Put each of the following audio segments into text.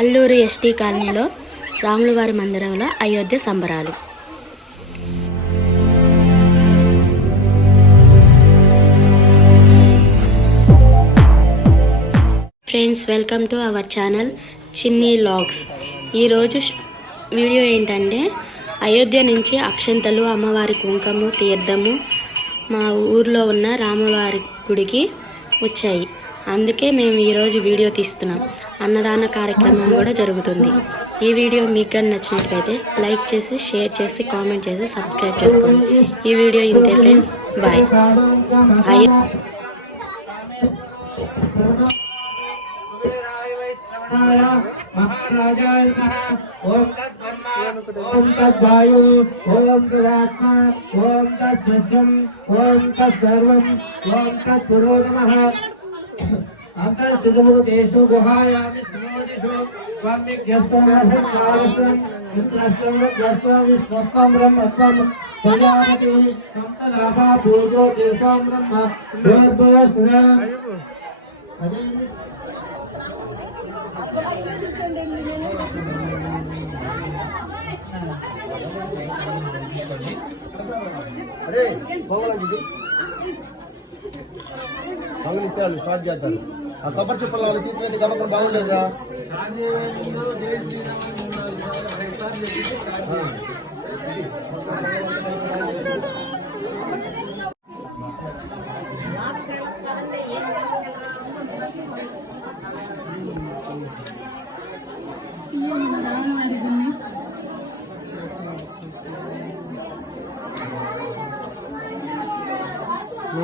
Alluri ST కాలనీలో రాములవారి మందిరంలో అయోధ్య సంబరాలు. Friends welcome to our channel Chinni vlogs. ఈరోజు వీడియో ఏంటంటే అయోధ్య నుంచి అక్షంతలు అమ్మవారి కుంకము తీర్థము మా ఊర్లో ఉన్న రామవారి గుడికి వచ్చాయి. అందుకే మేము ఈరోజు వీడియో తీస్తున్నాం అన్నదాన కార్యక్రమం కూడా జరుగుతుంది ఈ వీడియో మీకు కానీ నచ్చినట్లయితే లైక్ చేసి షేర్ చేసి కామెంట్ చేసి సబ్స్క్రైబ్ చేసుకోండి ఈ వీడియో ఇంతే ఫ్రెండ్స్ బాయ్ అయ్యో महाराजाय नमः ओम तद्ब्रह्मा ओम तद्वायु ओम तदात्मा ओम तत्सत्यम ओम तत्सर्वम ओम तत्पुरो नमः అంతర్చిదముదేశు గుహాయామి సుమోదిషు స్వామ్యస్తం కాలస్తం ఇంద్రస్తం వ్యస్తం విశ్వస్తం బ్రహ్మత్వం ప్రజాపతి సంతలాభా పూజో దేశం బ్రహ్మ భూర్భువస్న అదే అరే పోవాలండి సంగతి వాళ్ళు స్టార్ట్ చేస్తారు. ఆ కొబ్బరి చెప్పల వాళ్ళు తీసుకెళ్ళి గమకం బాగుండేదా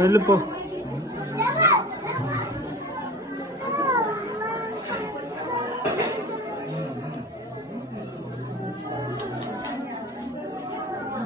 వెళ్ళిపో.